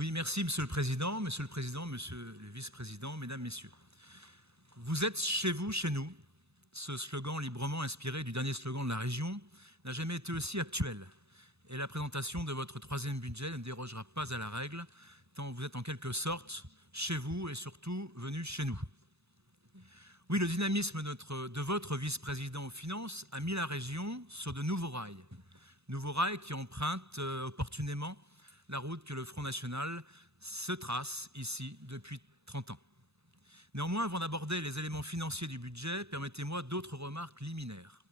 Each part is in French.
Oui, merci Monsieur le Président, Monsieur le Vice-président, Mesdames, Messieurs. Vous êtes chez vous, chez nous. Ce slogan librement inspiré du dernier slogan de la région n'a jamais été aussi actuel. Et la présentation de votre troisième budget ne dérogera pas à la règle, tant vous êtes en quelque sorte chez vous et surtout venu chez nous. Oui, le dynamisme de votre vice-président aux finances a mis la région sur de nouveaux rails. Nouveaux rails qui empruntent opportunément la route que le Front National se trace ici depuis 30 ans. Néanmoins, avant d'aborder les éléments financiers du budget, permettez-moi d'autres remarques liminaires.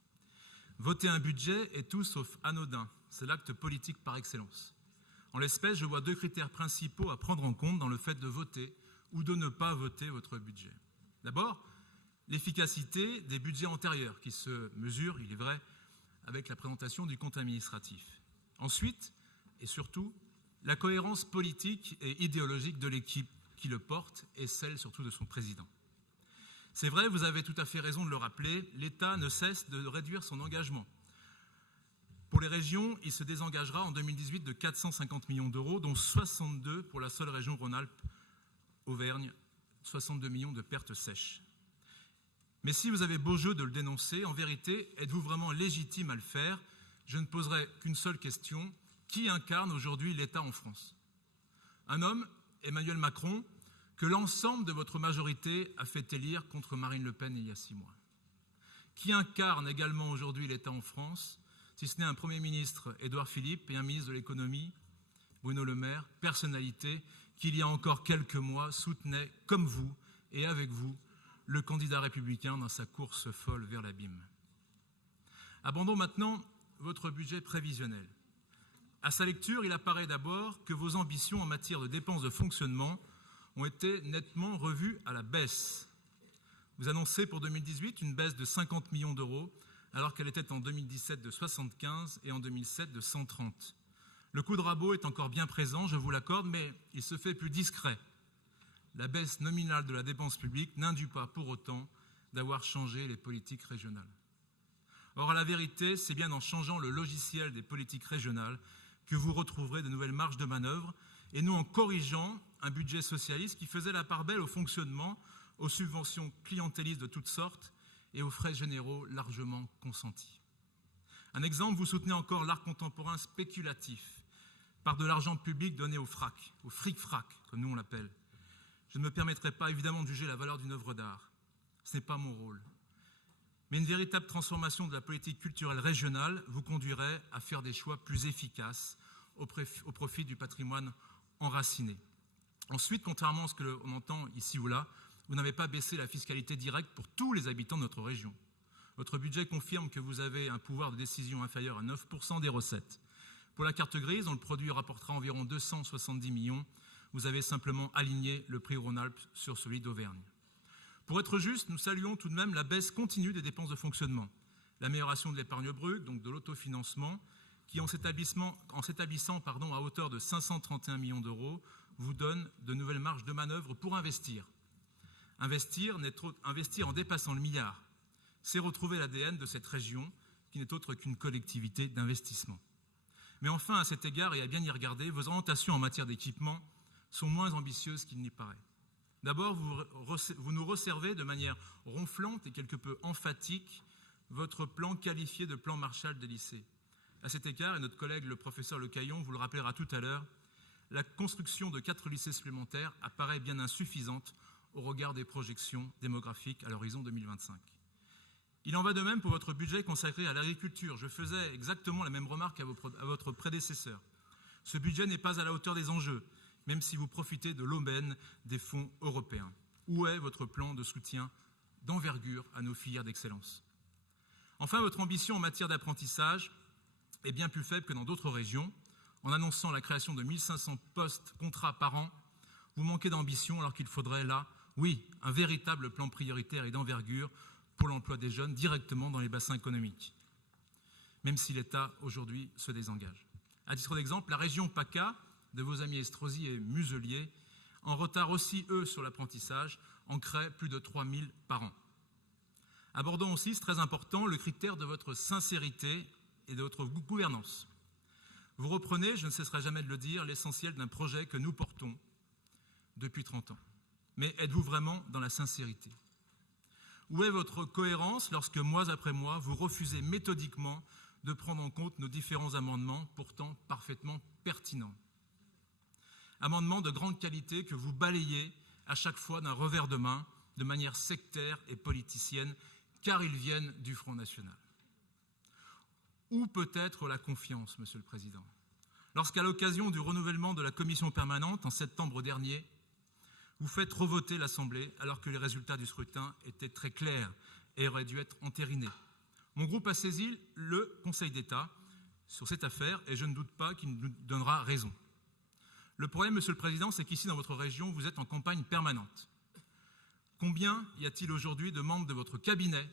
Voter un budget est tout sauf anodin. C'est l'acte politique par excellence. En l'espèce, je vois deux critères principaux à prendre en compte dans le fait de voter ou de ne pas voter votre budget. D'abord, l'efficacité des budgets antérieurs qui se mesure, il est vrai, avec la présentation du compte administratif. Ensuite, et surtout, la cohérence politique et idéologique de l'équipe qui le porte et celle surtout de son président. C'est vrai, vous avez tout à fait raison de le rappeler, l'État ne cesse de réduire son engagement. Pour les régions, il se désengagera en 2018 de 450 millions d'euros, dont 62 pour la seule région Rhône-Alpes-Auvergne, 62 millions de pertes sèches. Mais si vous avez beau jeu de le dénoncer, en vérité, êtes-vous vraiment légitime à le faire? Je ne poserai qu'une seule question. Qui incarne aujourd'hui l'État en France? Un homme, Emmanuel Macron, que l'ensemble de votre majorité a fait élire contre Marine Le Pen il y a 6 mois. Qui incarne également aujourd'hui l'État en France, si ce n'est un Premier ministre, Édouard Philippe, et un ministre de l'économie, Bruno Le Maire, personnalité qui, il y a encore quelques mois, soutenait, comme vous et avec vous, le candidat républicain dans sa course folle vers l'abîme. Abordons maintenant votre budget prévisionnel. À sa lecture, il apparaît d'abord que vos ambitions en matière de dépenses de fonctionnement ont été nettement revues à la baisse. Vous annoncez pour 2018 une baisse de 50 millions d'euros, alors qu'elle était en 2017 de 75 et en 2007 de 130. Le coup de rabot est encore bien présent, je vous l'accorde, mais il se fait plus discret. La baisse nominale de la dépense publique n'induit pas pour autant d'avoir changé les politiques régionales. Or, à la vérité, c'est bien en changeant le logiciel des politiques régionales que vous retrouverez de nouvelles marges de manœuvre, et non en corrigeant un budget socialiste qui faisait la part belle au fonctionnement, aux subventions clientélistes de toutes sortes et aux frais généraux largement consentis. Un exemple, vous soutenez encore l'art contemporain spéculatif par de l'argent public donné au frac, au fric-frac, comme nous on l'appelle. Je ne me permettrai pas évidemment de juger la valeur d'une œuvre d'art. Ce n'est pas mon rôle. Mais une véritable transformation de la politique culturelle régionale vous conduirait à faire des choix plus efficaces au profit du patrimoine enraciné. Ensuite, contrairement à ce que l'on entend ici ou là, vous n'avez pas baissé la fiscalité directe pour tous les habitants de notre région. Votre budget confirme que vous avez un pouvoir de décision inférieur à 9% des recettes. Pour la carte grise, dont le produit rapportera environ 270 millions, vous avez simplement aligné le prix Rhône-Alpes sur celui d'Auvergne. Pour être juste, nous saluons tout de même la baisse continue des dépenses de fonctionnement, l'amélioration de l'épargne brute, donc de l'autofinancement, qui en s'établissant à hauteur de 531 millions d'euros, vous donne de nouvelles marges de manœuvre pour investir. Investir en dépassant le milliard, c'est retrouver l'ADN de cette région qui n'est autre qu'une collectivité d'investissement. Mais enfin, à cet égard, et à bien y regarder, vos orientations en matière d'équipement sont moins ambitieuses qu'il n'y paraît. D'abord, vous nous resservez de manière ronflante et quelque peu emphatique votre plan qualifié de plan Marshall des lycées. À cet égard, et notre collègue le professeur Le Caillon vous le rappellera tout à l'heure, la construction de 4 lycées supplémentaires apparaît bien insuffisante au regard des projections démographiques à l'horizon 2025. Il en va de même pour votre budget consacré à l'agriculture. Je faisais exactement la même remarque à votre prédécesseur. Ce budget n'est pas à la hauteur des enjeux, même si vous profitez de l'aubaine des fonds européens. Où est votre plan de soutien d'envergure à nos filières d'excellence? Enfin, votre ambition en matière d'apprentissage est bien plus faible que dans d'autres régions. En annonçant la création de 1500 postes contrats par an, vous manquez d'ambition alors qu'il faudrait là, oui, un véritable plan prioritaire et d'envergure pour l'emploi des jeunes directement dans les bassins économiques, même si l'État aujourd'hui se désengage. À titre d'exemple, la région PACA, de vos amis Estrosi et Muselier, en retard aussi, eux, sur l'apprentissage, en créent plus de 3000 par an. Abordons aussi, c'est très important, le critère de votre sincérité et de votre gouvernance. Vous reprenez, je ne cesserai jamais de le dire, l'essentiel d'un projet que nous portons depuis 30 ans. Mais êtes-vous vraiment dans la sincérité? Où est votre cohérence lorsque, mois après mois, vous refusez méthodiquement de prendre en compte nos différents amendements, pourtant parfaitement pertinents? Amendements de grande qualité que vous balayez à chaque fois d'un revers de main, de manière sectaire et politicienne, car ils viennent du Front National. Où peut être la confiance, Monsieur le Président, lorsqu'à l'occasion du renouvellement de la commission permanente en septembre dernier, vous faites revoter l'Assemblée alors que les résultats du scrutin étaient très clairs et auraient dû être entérinés? Mon groupe a saisi le Conseil d'État sur cette affaire et je ne doute pas qu'il nous donnera raison. Le problème, Monsieur le Président, c'est qu'ici, dans votre région, vous êtes en campagne permanente. Combien y a-t-il aujourd'hui de membres de votre cabinet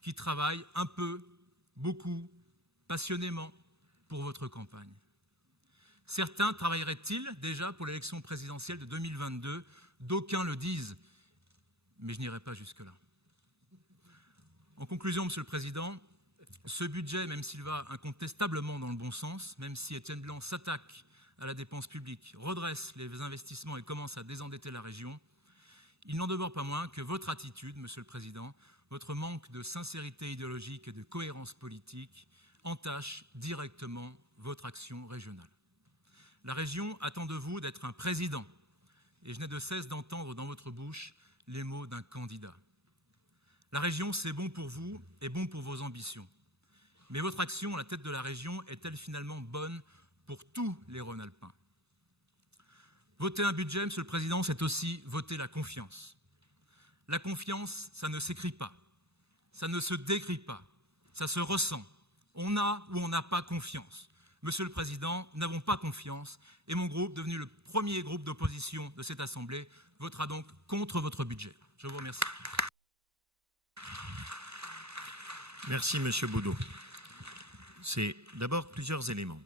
qui travaillent un peu, beaucoup, passionnément pour votre campagne? Certains travailleraient-ils déjà pour l'élection présidentielle de 2022? D'aucuns le disent, mais je n'irai pas jusque-là. En conclusion, Monsieur le Président, ce budget, même s'il va incontestablement dans le bon sens, même si Étienne Blanc s'attaque à la dépense publique, redresse les investissements et commence à désendetter la région, il n'en demeure pas moins que votre attitude, Monsieur le Président, votre manque de sincérité idéologique et de cohérence politique entache directement votre action régionale. La région attend de vous d'être un président, et je n'ai de cesse d'entendre dans votre bouche les mots d'un candidat. La région, c'est bon pour vous et bon pour vos ambitions. Mais votre action à la tête de la région est-elle finalement bonne pour tous les Rhône-Alpins? Voter un budget, Monsieur le Président, c'est aussi voter la confiance. La confiance, ça ne s'écrit pas, ça ne se décrit pas, ça se ressent. On a ou on n'a pas confiance. Monsieur le Président, nous n'avons pas confiance et mon groupe, devenu le premier groupe d'opposition de cette Assemblée, votera donc contre votre budget. Je vous remercie. Merci, Monsieur Baudot. C'est d'abord plusieurs éléments.